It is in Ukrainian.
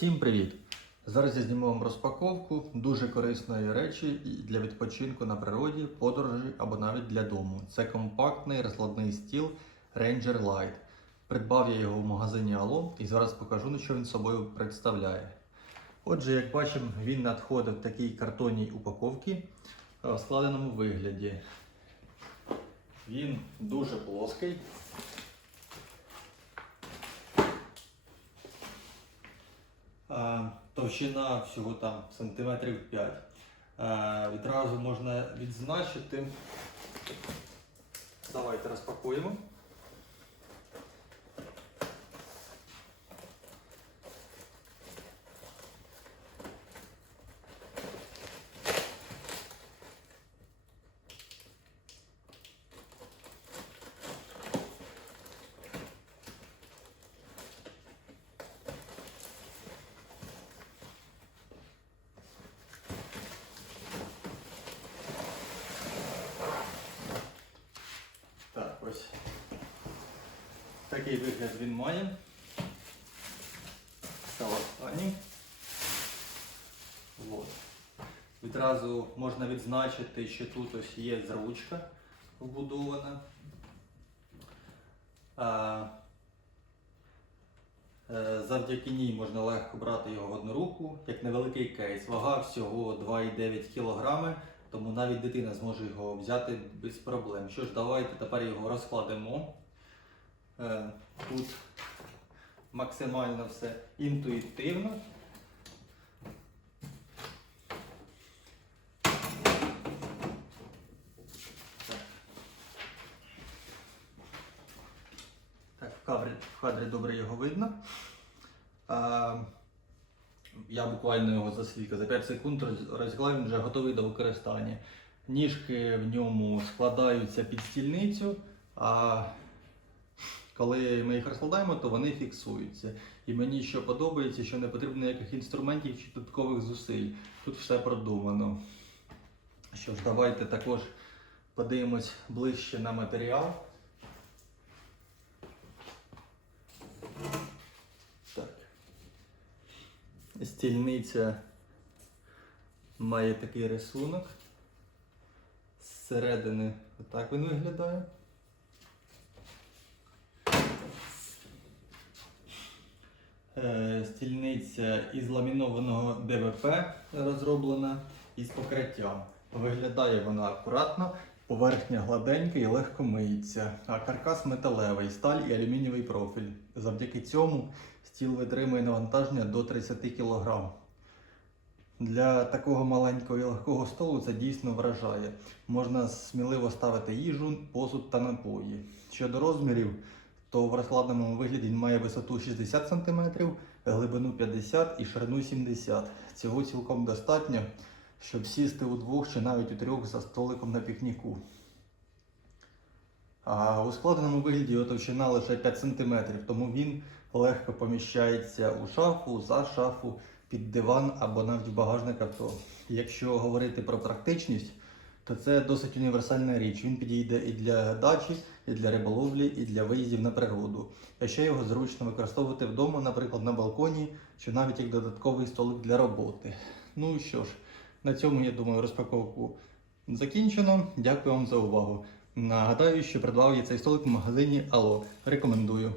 Всім привіт! Зараз я зніму вам розпаковку дуже корисної речі для відпочинку на природі, подорожі або навіть для дому. Це компактний розкладний стіл Ranger Light. Придбав я його в магазині Allo і зараз покажу, що він собою представляє. Отже, як бачимо, він надходить в такій картонній упаковці в складеному вигляді. Він дуже плоский. Товщина всього там сантиметрів 5. Відразу можна відзначити. Давайте розпакуємо. Так, ось. Такий вигляд він має. Став останнім. Вот. Відразу можна відзначити, що тут ось є зручка вбудована. А, е, завдяки ній можна легко брати його в одну руку, як невеликий кейс. Вага всього 2,9 кг, тому навіть дитина зможе його взяти без проблем. Що ж, давайте тепер його розкладемо. Е, Тут максимально все інтуїтивно. Так. В кадрі, в кадрі добре його видно. А, я буквально його за скільки, за 5 секунд роз- розклав, він вже готовий до використання. Ніжки в ньому складаються під стільницю, а коли ми їх розкладаємо, то вони фіксуються. І мені що подобається, що не потрібно ніяких інструментів чи додаткових зусиль. Тут все продумано. Що ж, давайте також подивимось ближче на матеріал. Так. Стільниця має такий рисунок. Зсередини отак він виглядає. Стільниця із ламінованого ДВП розроблена із покриттям. Виглядає вона акуратно, поверхня гладенька і легко миється, а каркас металевий, сталь і алюмінієвий профіль. Завдяки цьому стіл витримує навантаження до 30 кг. Для такого маленького і легкого столу це дійсно вражає. Можна сміливо ставити їжу, посуд та напої. Щодо розмірів, то в розкладеному вигляді він має висоту 60 см, глибину 50 і ширину 70 Цього цілком достатньо, щоб сісти удвох чи навіть у трьох за столиком на пікніку. А у складеному вигляді його товщина лише 5 см, тому він легко поміщається у шафу, за шафу, під диван або навіть в багажник авто. Якщо говорити про практичність, то це досить універсальна річ. Він підійде і для дачі, і для риболовлі, і для виїздів на природу. А ще його зручно використовувати вдома, наприклад, на балконі, чи навіть як додатковий столик для роботи. Ну що ж, на цьому я думаю, розпаковку закінчено. Дякую вам за увагу. Нагадаю, що придбав я цей столик в магазині Алло. Рекомендую.